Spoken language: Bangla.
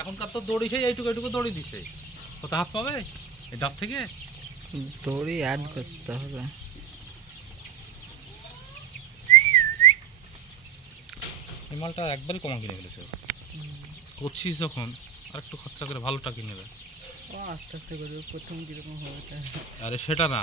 এখনকার তো দড়ি সেই এইটুকু এইটুকু দড়ি দিছে, কত হাফ পাবে এই ডাব থেকে? দড়ি অ্যাড করতে হবে। এই মালটা একবারই কমা কিনে ফেলেছে, করছিস যখন আর একটু খরচা করে ভালোটা কিনে নেবে। আস্তে আস্তে করবে, প্রথম কিরকম হবে। আরে সেটা না,